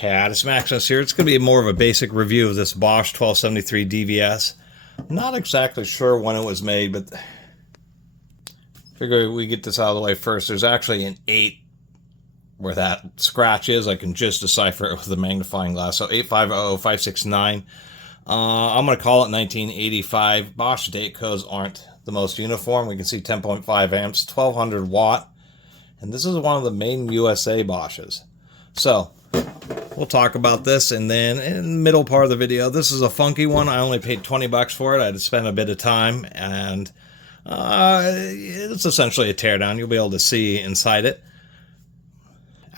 Catus, Maximus here. It's going to be more of a basic review of this Bosch 1273 DVS. Not exactly sure when it was made, but figure we get this out of the way first. There's actually an 8 where that scratch is. I can just decipher it with a magnifying glass. So 850569. I'm going to call it 1985. Bosch date codes aren't the most uniform. We can see 10.5 amps, 1200 watt. And this is one of the main USA Bosches. So we'll talk about this, and then in the middle part of the video, this is a funky one. I only paid 20 bucks for it. I had to spend a bit of time, and it's essentially a teardown. You'll be able to see inside it.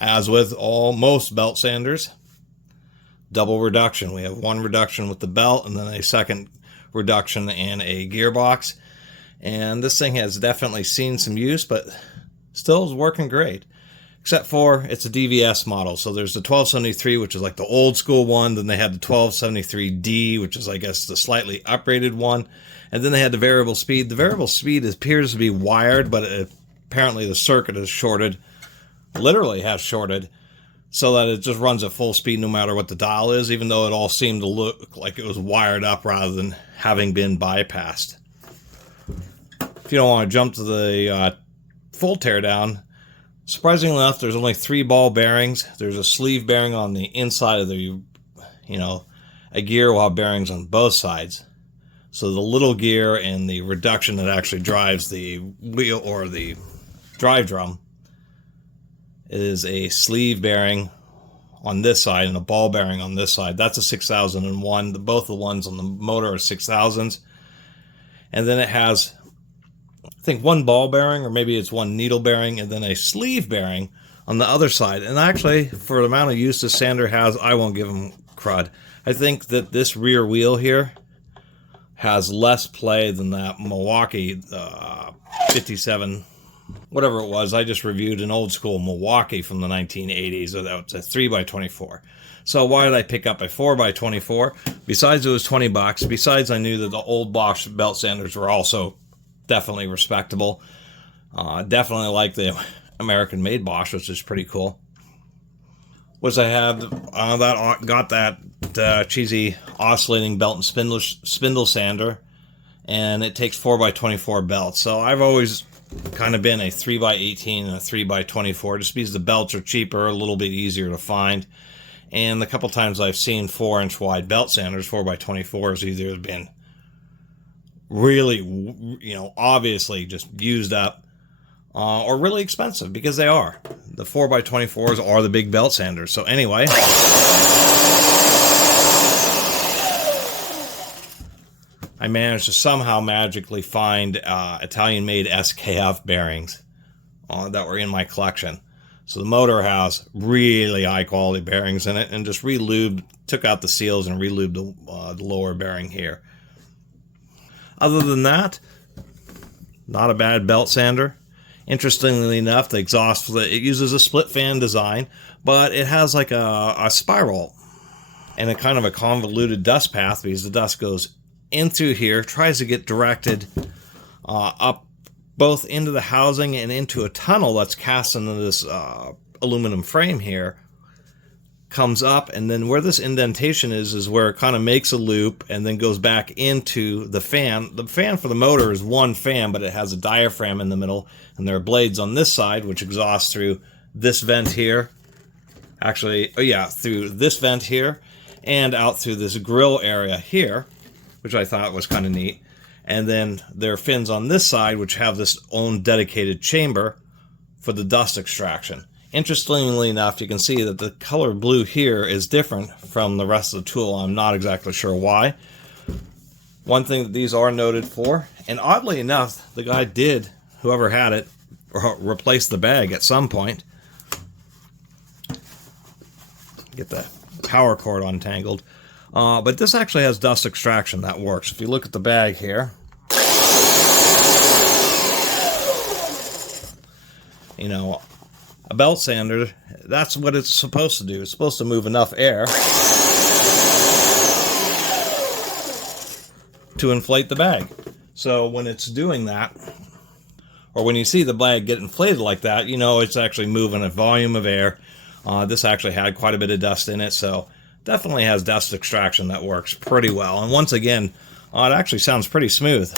As with most belt sanders, double reduction. We have one reduction with the belt, and then a second reduction and a gearbox. And this thing has definitely seen some use, but still is working great. Except for it's a DVS model. So there's the 1273, which is like the old school one. Then they had the 1273D, which is, I guess, the slightly upgraded one. And then they had the variable speed. The variable speed appears to be wired, but apparently the circuit is shorted. Literally has shorted, so that it just runs at full speed no matter what the dial is, even though it all seemed to look like it was wired up rather than having been bypassed. If you don't want to jump to the full teardown, surprisingly enough, there's only 3 ball bearings. There's a sleeve bearing on the inside of the, a gear will have bearings on both sides. So the little gear and the reduction that actually drives the wheel or the drive drum is a sleeve bearing on this side and a ball bearing on this side. That's a 6001. Both the ones on the motor are 6000s. And then it has, I think, 1 ball bearing, or maybe it's 1 needle bearing, and then a sleeve bearing on the other side. And actually, for the amount of use this sander has, I won't give them crud. I think that this rear wheel here has less play than that Milwaukee 57, whatever it was. I just reviewed an old school Milwaukee from the 1980s. So that was a 3x24. So why did I pick up a 4x24? Besides it was 20 bucks. Besides I knew that the old Bosch belt sanders were also definitely respectable. Definitely like the American-made Bosch, which is pretty cool. Was I had got that cheesy oscillating belt and spindle sander, and it takes 4x24 belts. So I've always kind of been a 3x18 and a 3x24, just because the belts are cheaper, a little bit easier to find. And the couple times I've seen 4-inch wide belt sanders, 4x24s, either have been really, obviously just used up, or really expensive, because they are. The 4x24s are the big belt sanders. So anyway, I managed to somehow magically find Italian-made SKF bearings that were in my collection. So the motor has really high-quality bearings in it, and just re-lubed, took out the seals and re-lubed the lower bearing here. Other than that, not a bad belt sander. Interestingly enough, the exhaust, it uses a split fan design, but it has like a spiral and a kind of a convoluted dust path, because the dust goes in through here, tries to get directed up both into the housing and into a tunnel that's cast into this aluminum frame here, comes up, and then where this indentation is where it kind of makes a loop and then goes back into the fan. The fan for the motor is one fan, but it has a diaphragm in the middle, and there are blades on this side which exhaust through this vent here. Actually, through this vent here and out through this grill area here, which I thought was kind of neat. And then there are fins on this side which have this own dedicated chamber for the dust extraction. Interestingly enough, you can see that the color blue here is different from the rest of the tool. I'm not exactly sure why. One thing that these are noted for, and oddly enough, the guy did, whoever had it, replace the bag at some point. Get the power cord untangled. But this actually has dust extraction that works. If you look at the bag here, a belt sander, that's what it's supposed to do. It's supposed to move enough air to inflate the bag. So when it's doing that, or when you see the bag get inflated like that, it's actually moving a volume of air This actually had quite a bit of dust in it, so definitely has dust extraction that works pretty well. And once again, it actually sounds pretty smooth.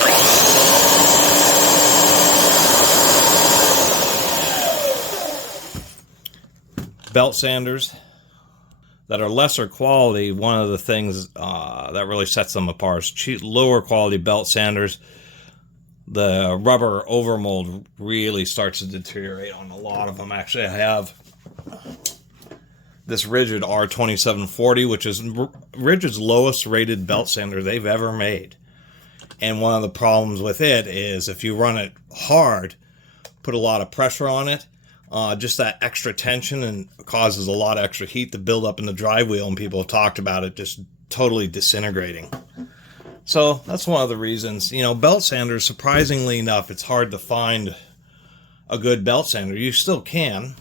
Belt sanders that are lesser quality, one of the things that really sets them apart is lower quality belt sanders. The rubber overmold really starts to deteriorate on a lot of them. Actually, I have this Rigid R2740, which is Rigid's lowest rated belt sander they've ever made. And one of the problems with it is if you run it hard, put a lot of pressure on it, just that extra tension and causes a lot of extra heat to build up in the drive wheel, and people have talked about it just totally disintegrating. So that's one of the reasons, you know, belt sanders, surprisingly enough, it's hard to find a good belt sander. You still can.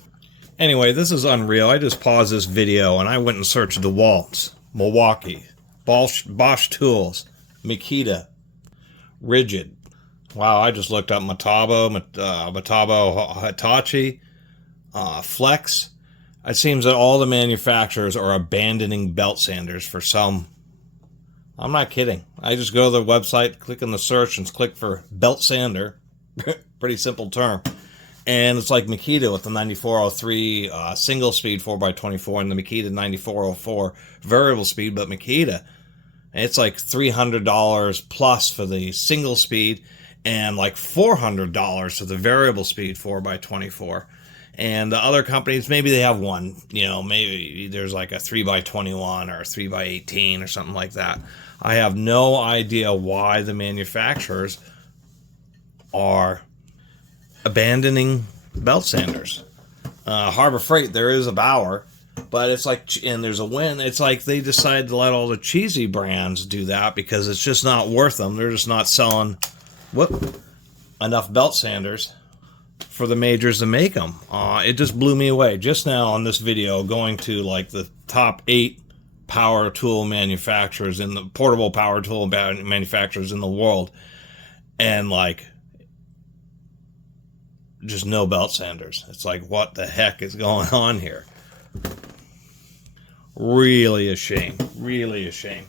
Anyway, this is unreal. I just paused this video and I went and searched DeWalt's, Milwaukee, Bosch tools, Makita, Rigid. Wow, I just looked up Metabo, Hitachi, Flex. It seems that all the manufacturers are abandoning belt sanders for some. I'm not kidding. I just go to their website, click on the search, and click for belt sander. Pretty simple term. And it's like Makita with the 9403 single speed 4x24 and the Makita 9404 variable speed, but Makita, it's like $300 plus for the single speed and like $400 for the variable speed 4x24. And the other companies, maybe they have one, you know, maybe there's like a 3x21 or a 3x18 or something like that. I have no idea why the manufacturers are abandoning belt sanders. Harbor Freight, there is a Bauer, but it's like, and there's a Win. It's like they decided to let all the cheesy brands do that because it's just not worth them. They're just not selling enough belt sanders for the majors to make them. It just blew me away just now on this video, going to like the top 8 power tool manufacturers in the portable power tool manufacturers in the world, and like just no belt sanders. It's like, what the heck is going on here? Really a shame. Really a shame.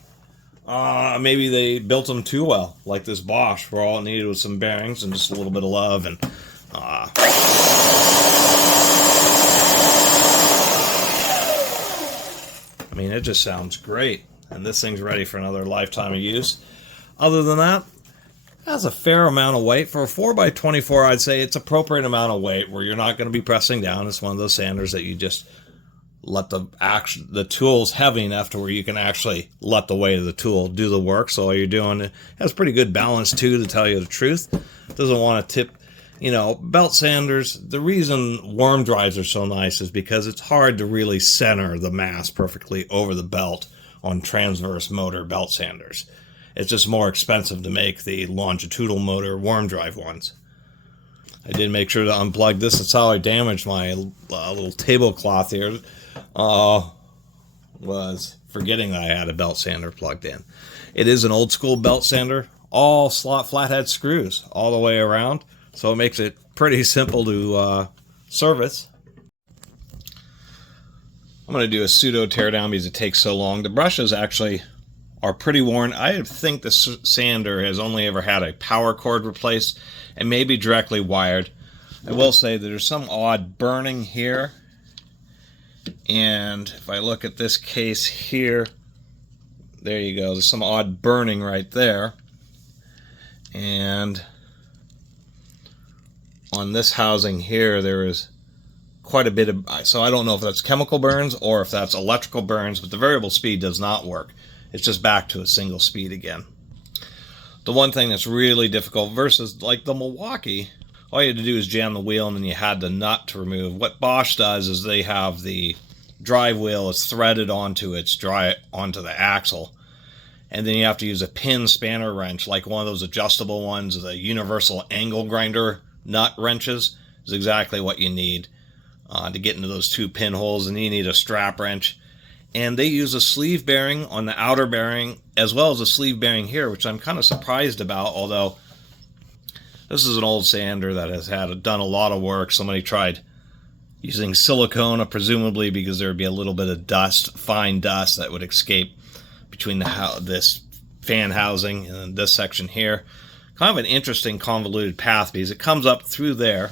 Maybe they built them too well, like this Bosch, where all it needed was some bearings and just a little bit of love. And I mean, it just sounds great. And this thing's ready for another lifetime of use. Other than that, it has a fair amount of weight. For a 4x24, I'd say it's appropriate amount of weight where you're not going to be pressing down. It's one of those sanders that you just let the tool's heavy enough to where you can actually let the weight of the tool do the work. So all you're doing, it has pretty good balance too, to tell you the truth. It doesn't want to tip. You know, belt sanders, the reason worm drives are so nice is because it's hard to really center the mass perfectly over the belt on transverse motor belt sanders. It's just more expensive to make the longitudinal motor worm drive ones. I did make sure to unplug this. That's how I damaged my little tablecloth here. Was forgetting that I had a belt sander plugged in. It is an old school belt sander, all slot flathead screws all the way around. So it makes it pretty simple to service. I'm going to do a pseudo teardown because it takes so long. The brushes actually are pretty worn. I think the sander has only ever had a power cord replaced and maybe directly wired. I will say that there's some odd burning here. And if I look at this case here, there you go. There's some odd burning right there. And on this housing here, there is quite a bit of, so I don't know if that's chemical burns or if that's electrical burns, but the variable speed does not work. It's just back to a single speed again. The one thing that's really difficult versus like the Milwaukee, all you had to do is jam the wheel and then you had the nut to remove. What Bosch does is they have the drive wheel is threaded onto onto the axle, and then you have to use a pin spanner wrench, like one of those adjustable ones, the universal angle grinder nut wrenches is exactly what you need to get into those 2 pinholes, and you need a strap wrench. And they use a sleeve bearing on the outer bearing as well as a sleeve bearing here, which I'm kind of surprised about, although this is an old sander that has done a lot of work. Somebody tried using silicone, presumably because there would be a little bit of dust, fine dust, that would escape between this fan housing and this section here. Kind of an interesting convoluted path because it comes up through there.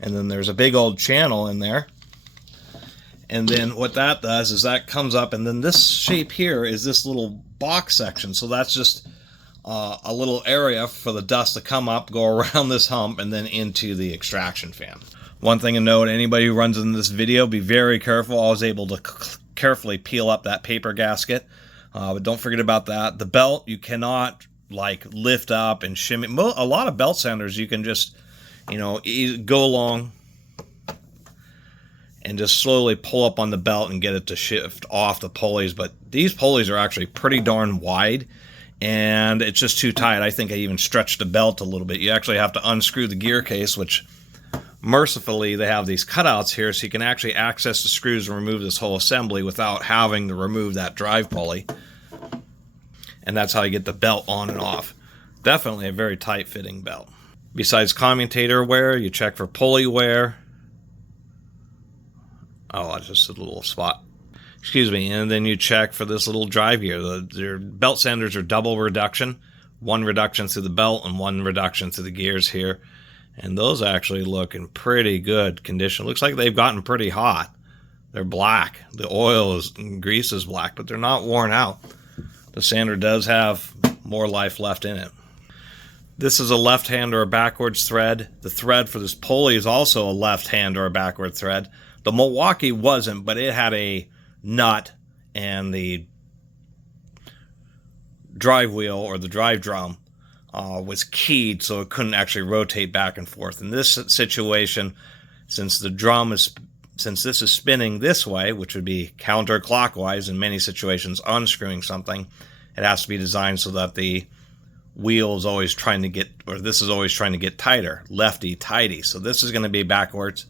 And then there's a big old channel in there. And then what that does is that comes up, and then this shape here is this little box section. So that's just a little area for the dust to come up, go around this hump, and then into the extraction fan. One thing to note, anybody who runs in this video, be very careful. I was able to carefully peel up that paper gasket, but don't forget about that. The belt, you cannot like lift up and shimmy. A lot of belt sanders, you can just, you know, go along and just slowly pull up on the belt and get it to shift off the pulleys. But these pulleys are actually pretty darn wide, and it's just too tight. I think I even stretched the belt a little bit. You actually have to unscrew the gear case, which mercifully they have these cutouts here, so you can actually access the screws and remove this whole assembly without having to remove that drive pulley. And that's how you get the belt on and off. Definitely a very tight fitting belt. Besides commutator wear, you check for pulley wear. Oh, just a little spot. Excuse me. And then you check for this little drive gear. Their belt sanders are double reduction. One reduction through the belt and one reduction through the gears here. And those actually look in pretty good condition. Looks like they've gotten pretty hot. They're black. The oil and grease is black, but they're not worn out. The sander does have more life left in it. This is a left hand or a backwards thread. The thread for this pulley is also a left hand or a backward thread. The Milwaukee wasn't, but it had a nut, and the drive wheel or the drive drum was keyed, so it couldn't actually rotate back and forth. In this situation, since this is spinning this way, which would be counterclockwise in many situations, unscrewing something, it has to be designed so that the wheel is always trying to get, or this is always trying to get tighter, lefty tighty. So this is going to be backwards.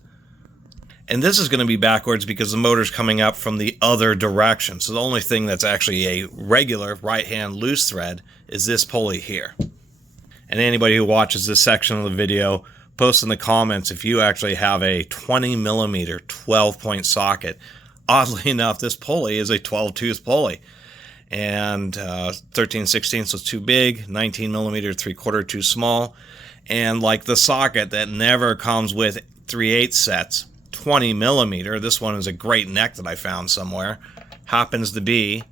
And this is going to be backwards because the motor's coming up from the other direction. So the only thing that's actually a regular right-hand loose thread is this pulley here. And anybody who watches this section of the video, post in the comments if you actually have a 20 millimeter 12-point socket. Oddly enough, this pulley is a 12-tooth pulley. And 13/16 was too big, 19 millimeter 3/4 too small. And like the socket that never comes with 3/8 sets, 20 millimeter, this one is a great neck that I found somewhere, happens to be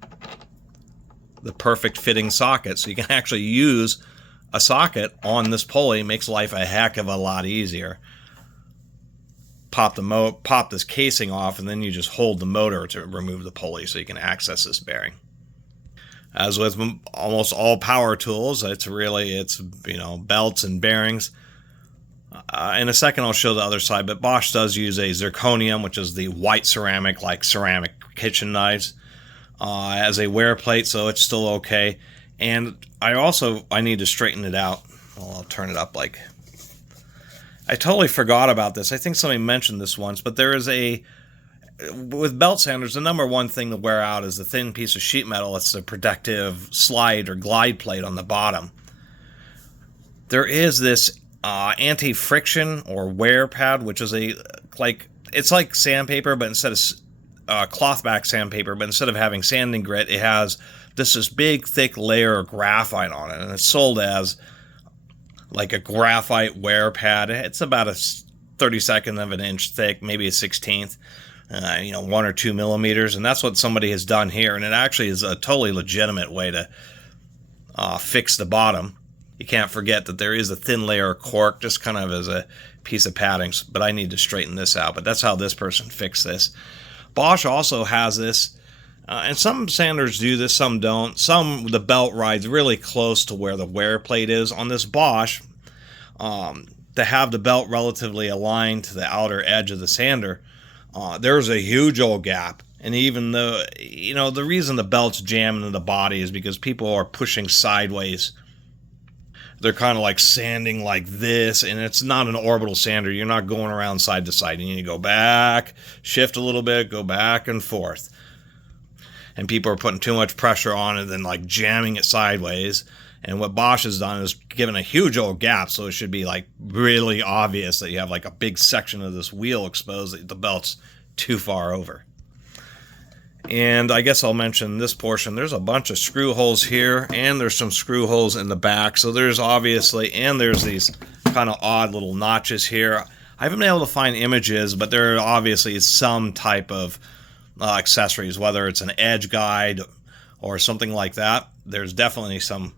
the perfect fitting socket. So you can actually use a socket on this pulley. Makes life a heck of a lot easier. Pop this casing off, and then you just hold the motor to remove the pulley so you can access this bearing. As with almost all power tools, it's you know, belts and bearings. In a second I'll show the other side, but Bosch does use a zirconium, which is the white ceramic, like ceramic kitchen knives, as a wear plate, so it's still okay. And I need to straighten it out. Well, I'll turn it up like... I totally forgot about this. I think somebody mentioned this once, but there is with belt sanders, the number one thing to wear out is the thin piece of sheet metal. It's the protective slide or glide plate on the bottom. There is this anti-friction or wear pad, which is it's like sandpaper, but instead of cloth back sandpaper, but instead of having sanding grit, it has this big thick layer of graphite on it, and it's sold as like a graphite wear pad. It's about a 32nd of an inch thick, maybe a 16th, you know, 1 or 2 millimeters, and that's what somebody has done here. And it actually is a totally legitimate way to fix the bottom. You can't forget that there is a thin layer of cork, just kind of as a piece of padding, but I need to straighten this out. But that's how this person fixed this. Bosch also has this, and some sanders do this, some don't. The belt rides really close to where the wear plate is. On this Bosch, to have the belt relatively aligned to the outer edge of the sander, there's a huge old gap. And even though, you know, the reason the belt's jamming into the body is because people are pushing sideways. They're kind of like sanding like this, and it's not an orbital sander. You're not going around side to side. You need to go back, shift a little bit, go back and forth. And people are putting too much pressure on it and like jamming it sideways. And what Bosch has done is given a huge old gap, so it should be like really obvious that you have like a big section of this wheel exposed, that the belt's too far over. And I guess I'll mention this portion. There's a bunch of screw holes here, and there's some screw holes in the back. So there's obviously, and there's these kind of odd little notches here. I haven't been able to find images, but there obviously is some type of accessories, whether it's an edge guide or something like that. There's definitely some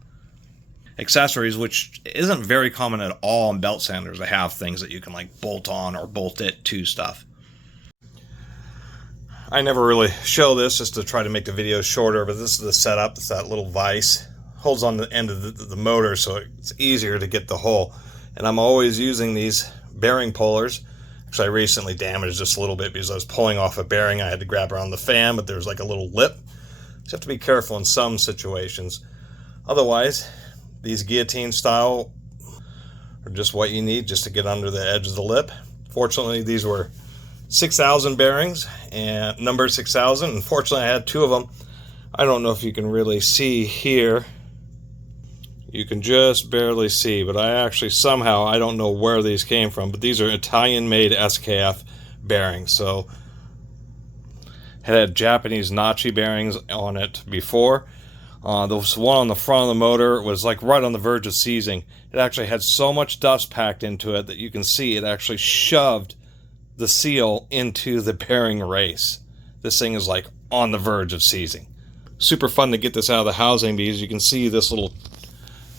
accessories, which isn't very common at all in belt sanders, to have things that you can like bolt on or bolt it to stuff. I never really show this just to try to make the video shorter, but this is the setup. It's that little vise. Holds on the end of the motor, so it's easier to get the hole. And I'm always using these bearing pullers. Actually, I recently damaged this a little bit because I was pulling off a bearing. I had to grab around the fan, but there's like a little lip. So you have to be careful in some situations. Otherwise, these guillotine style are just what you need just to get under the edge of the lip. Fortunately, these were 6,000 bearings, and number 6,000. Unfortunately, I had two of them. I don't know if you can really see here. You can just barely see, but I actually somehow, I don't know where these came from, but these are Italian-made SKF bearings. So it had Japanese Nachi bearings on it before. The one on the front of the motor was like right on the verge of seizing. It actually had so much dust packed into it that you can see it actually shoved the seal into the bearing race. This thing is like on the verge of seizing. Super fun to get this out of the housing because you can see this little,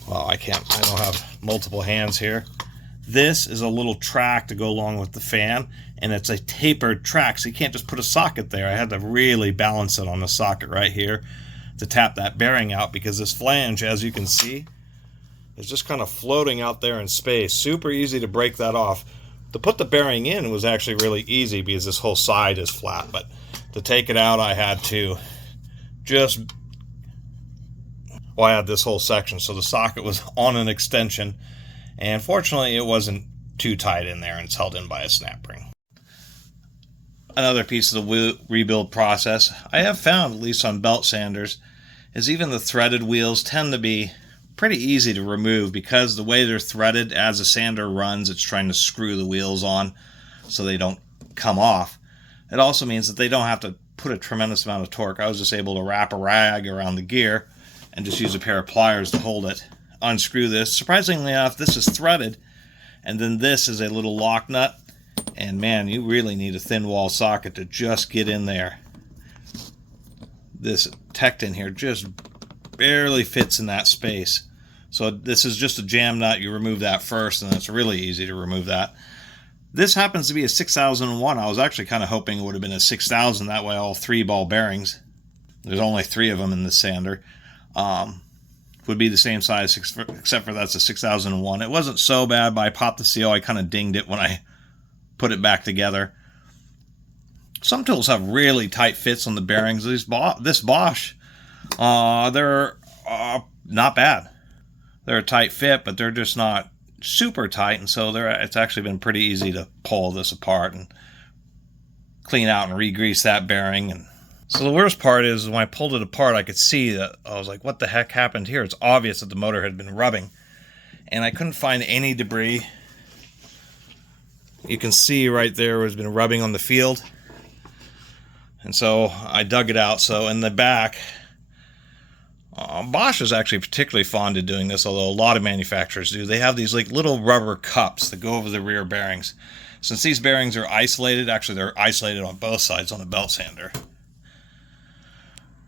well, I don't have multiple hands here. This is a little track to go along with the fan, and it's a tapered track, so you can't just put a socket there. I had to really balance it on the socket right here to tap that bearing out, because this flange, as you can see, is just kind of floating out there in space. Super easy to break that off. To put the bearing in was actually really easy because this whole side is flat, but to take it out I had to just, well, I had this whole section, so the socket was on an extension, and fortunately it wasn't too tight in there, and it's held in by a snap ring. Another piece of the rebuild process I have found, at least on belt sanders, is even the threaded wheels tend to be pretty easy to remove, because the way they're threaded, as the sander runs, it's trying to screw the wheels on so they don't come off. It also means that they don't have to put a tremendous amount of torque. I was just able to wrap a rag around the gear and just use a pair of pliers to hold it. Unscrew this. Surprisingly enough, this is threaded, and then this is a little lock nut, and man, you really need a thin wall socket to just get in there. This tecton here just barely fits in that space. So this is just a jam nut. You remove that first, and it's really easy to remove that. This happens to be a 6001. I was actually kind of hoping it would have been a 6000. That way all 3 ball bearings, there's only 3 of them in the sander, would be the same size, except for that's a 6001. It wasn't so bad, but I popped the seal. I kind of dinged it when I put it back together. Some tools have really tight fits on the bearings. This Bosch, they're not bad. They're a tight fit, but they're just not super tight, and so it's actually been pretty easy to pull this apart and clean out and re-grease that bearing. And so the worst part is when I pulled it apart, I could see that I was like, what the heck happened here? It's obvious that the motor had been rubbing, and I couldn't find any debris. You can see right there it's been rubbing on the field, and so I dug it out. So in the back, Bosch is actually particularly fond of doing this, although a lot of manufacturers do. They have these like little rubber cups that go over the rear bearings. Since these bearings are isolated, actually they're isolated on both sides on a belt sander.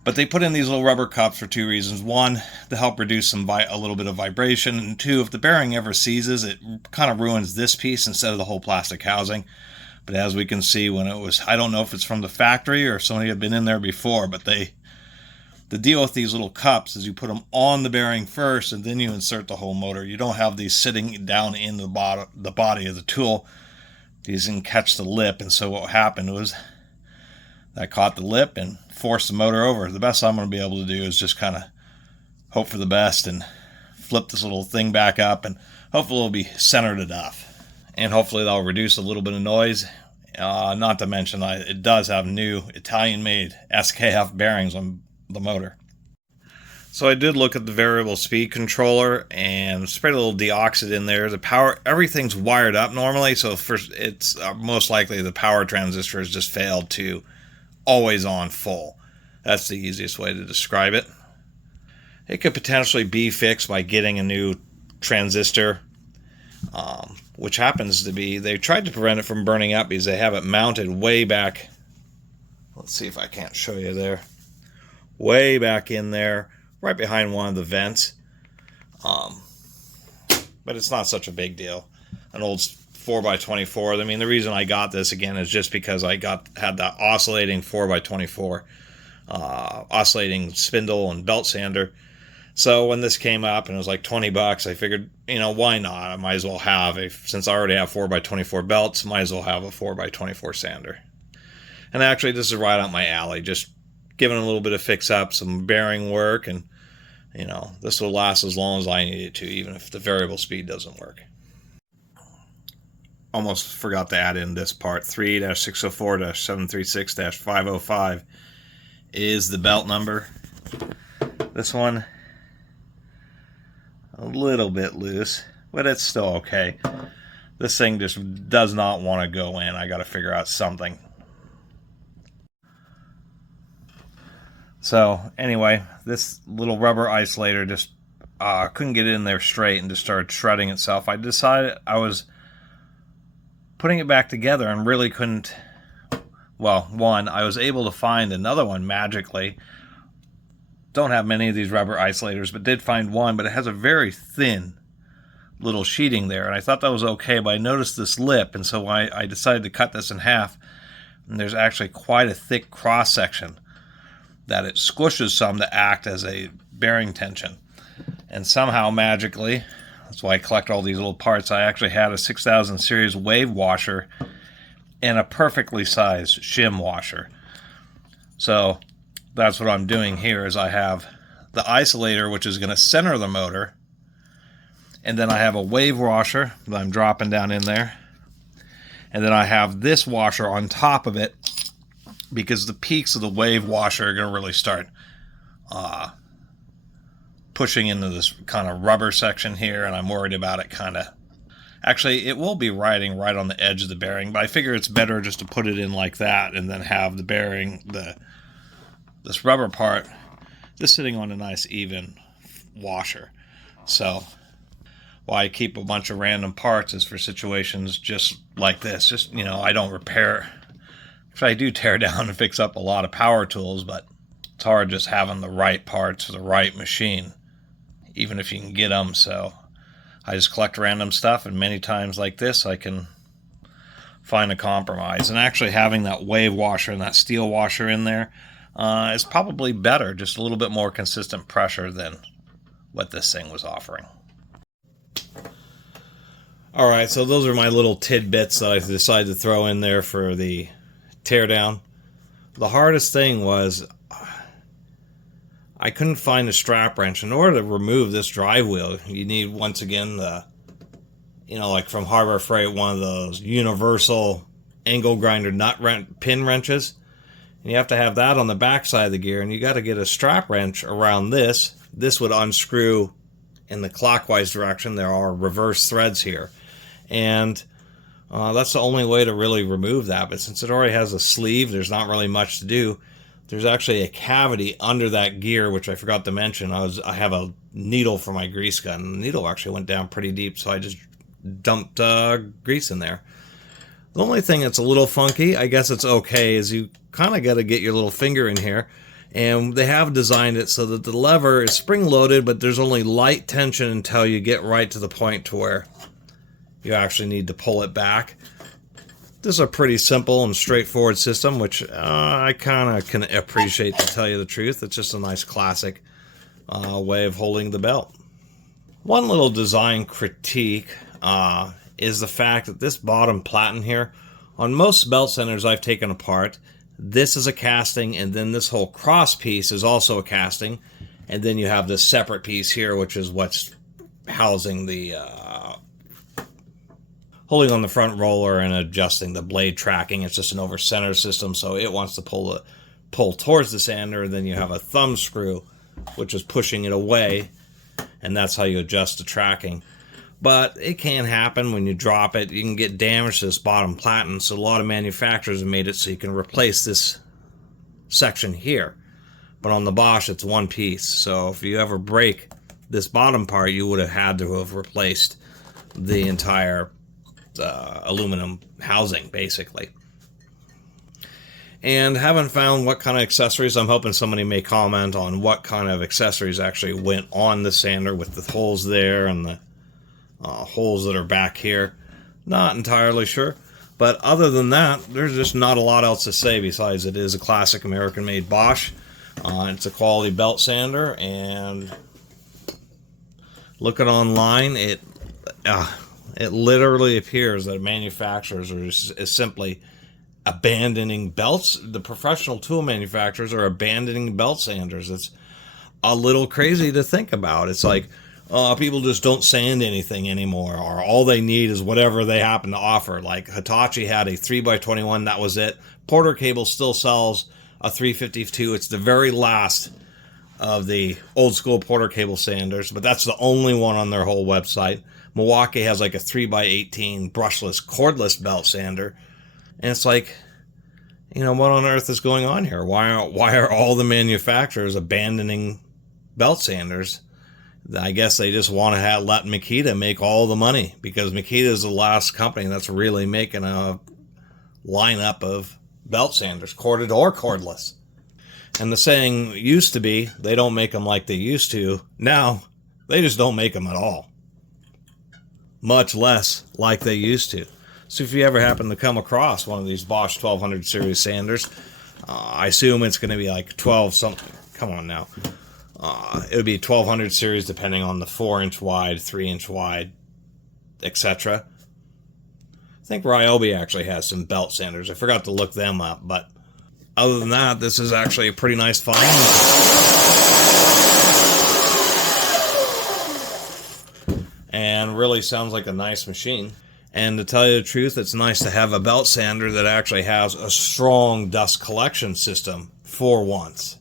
But they put in these little rubber cups for 2 reasons. One, to help reduce a little bit of vibration, and 2, if the bearing ever seizes, it kind of ruins this piece instead of the whole plastic housing. But as we can see, when it was, I don't know if it's from the factory or if somebody had been in there before, but the deal with these little cups is you put them on the bearing first, and then you insert the whole motor. You don't have these sitting down in the body of the tool. These can catch the lip, and so what happened was that caught the lip and forced the motor over. The best I'm going to be able to do is just kind of hope for the best and flip this little thing back up, and hopefully it'll be centered enough. And hopefully that'll reduce a little bit of noise. Not to mention, it does have new Italian-made SKF bearings on the motor. So I did look at the variable speed controller and sprayed a little deoxit in there. The power, everything's wired up normally, so first it's most likely the power transistor has just failed to always on full. That's the easiest way to describe it. It could potentially be fixed by getting a new transistor, which happens to be, they tried to prevent it from burning up because they have it mounted way back. Let's see if I can't show you there. Way back in there, right behind one of the vents. But it's not such a big deal. An old 4x24. I mean, the reason I got this again is just because I had that oscillating 4x24 oscillating spindle and belt sander. So when this came up and it was like 20 bucks, I figured, you know, why not? I might as well have since I already have 4x24 belts, might as well have a 4x24 sander. And actually, this is right up my alley. Just giving a little bit of fix up, some bearing work, and you know, this will last as long as I need it to, even if the variable speed doesn't work. Almost forgot to add in this part. 3-604-736-505 is the belt number. This one, a little bit loose, but it's still okay. This thing just does not want to go in. I got to figure out something. So anyway, this little rubber isolator just couldn't get in there straight and just started shredding itself. I decided I was putting it back together and really couldn't. Well, one, I was able to find another one magically. Don't have many of these rubber isolators, but did find one, but it has a very thin little sheeting there, and I thought that was okay, but I noticed this lip, and so I decided to cut this in half, and there's actually quite a thick cross section that it squishes some to act as a bearing tension. And somehow, magically, that's why I collect all these little parts, I actually had a 6000 series wave washer and a perfectly sized shim washer. So that's what I'm doing here, is I have the isolator, which is going to center the motor, and then I have a wave washer that I'm dropping down in there, and then I have this washer on top of it, because the peaks of the wave washer are going to really start pushing into this kind of rubber section here, and I'm worried about it kind of... Actually, it will be riding right on the edge of the bearing, but I figure it's better just to put it in like that and then have the bearing, this rubber part, just sitting on a nice even washer. So why I keep a bunch of random parts is for situations just like this. Just, you know, I don't repair... I do tear down and fix up a lot of power tools, but it's hard just having the right parts for the right machine, even if you can get them. So I just collect random stuff, and many times like this, I can find a compromise. And actually having that wave washer and that steel washer in there is probably better, just a little bit more consistent pressure than what this thing was offering. All right, so those are my little tidbits that I decided to throw in there for the teardown. The hardest thing was I couldn't find a strap wrench. In order to remove this drive wheel, you need, once again, the, you know, like from Harbor Freight, one of those universal angle grinder pin wrenches, and you have to have that on the back side of the gear, and you got to get a strap wrench around this. This would unscrew in the clockwise direction. There are reverse threads here, and that's the only way to really remove that. But since it already has a sleeve, there's not really much to do. There's actually a cavity under that gear, which I forgot to mention. I have a needle for my grease gun, and the needle actually went down pretty deep, so I just dumped grease in there. The only thing that's a little funky, I guess it's okay, is you kind of got to get your little finger in here, and they have designed it so that the lever is spring-loaded, but there's only light tension until you get right to the point to where you actually need to pull it back. This is a pretty simple and straightforward system, which I kind of can appreciate, to tell you the truth. It's just a nice classic way of holding the belt. One little design critique is the fact that this bottom platen here, on most belt centers I've taken apart, this is a casting, and then this whole cross piece is also a casting, and then you have this separate piece here, which is what's housing the holding on the front roller and adjusting the blade tracking. It's just an over-center system, so it wants to pull towards the sander, and then you have a thumb screw which is pushing it away, and that's how you adjust the tracking. But it can happen when you drop it. You can get damage to this bottom platen, so a lot of manufacturers have made it so you can replace this section here. But on the Bosch, it's one piece, so if you ever break this bottom part, you would have had to have replaced the entire aluminum housing, basically. And haven't found what kind of accessories. I'm hoping somebody may comment on what kind of accessories actually went on the sander with the holes there and the holes that are back here. Not entirely sure. But other than that, there's just not a lot else to say besides it is a classic American-made Bosch. It's a quality belt sander, and looking online, it literally appears that manufacturers are is simply abandoning belts. The professional tool manufacturers are abandoning belt sanders. It's a little crazy to think about. It's like people just don't sand anything anymore, or all they need is whatever they happen to offer. Like Hitachi had a 3x21, that was it. Porter Cable still sells a 352. It's the very last of the old school Porter Cable sanders, but that's the only one on their whole website. Milwaukee has like a 3x18 brushless cordless belt sander, and it's like, you know, what on earth is going on here? Why are all the manufacturers abandoning belt sanders? I guess they just want to let Makita make all the money, because Makita is the last company that's really making a lineup of belt sanders, corded or cordless. And the saying used to be, they don't make them like they used to. Now, they just don't make them at all. Much less like they used to. So if you ever happen to come across one of these Bosch 1200 series sanders, I assume it's going to be like 12 something. Come on now. It would be 1200 series depending on the 4-inch wide, 3-inch wide, etc. I think Ryobi actually has some belt sanders. I forgot to look them up, but other than that, this is actually a pretty nice find. And really sounds like a nice machine. And to tell you the truth, it's nice to have a belt sander that actually has a strong dust collection system for once.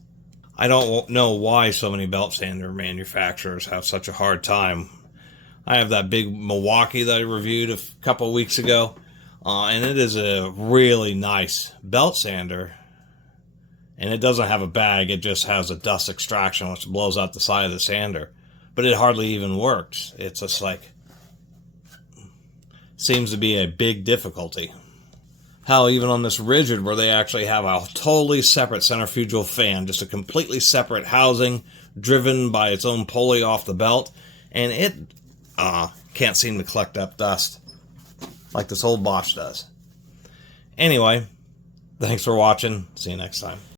I don't know why so many belt sander manufacturers have such a hard time. I have that big Milwaukee that I reviewed a couple weeks ago, and it is a really nice belt sander. And it doesn't have a bag, it just has a dust extraction which blows out the side of the sander. But it hardly even works. It's just like, seems to be a big difficulty. Hell, even on this rigid, where they actually have a totally separate centrifugal fan, just a completely separate housing, driven by its own pulley off the belt, and it can't seem to collect up dust like this old Bosch does. Anyway, thanks for watching. See you next time.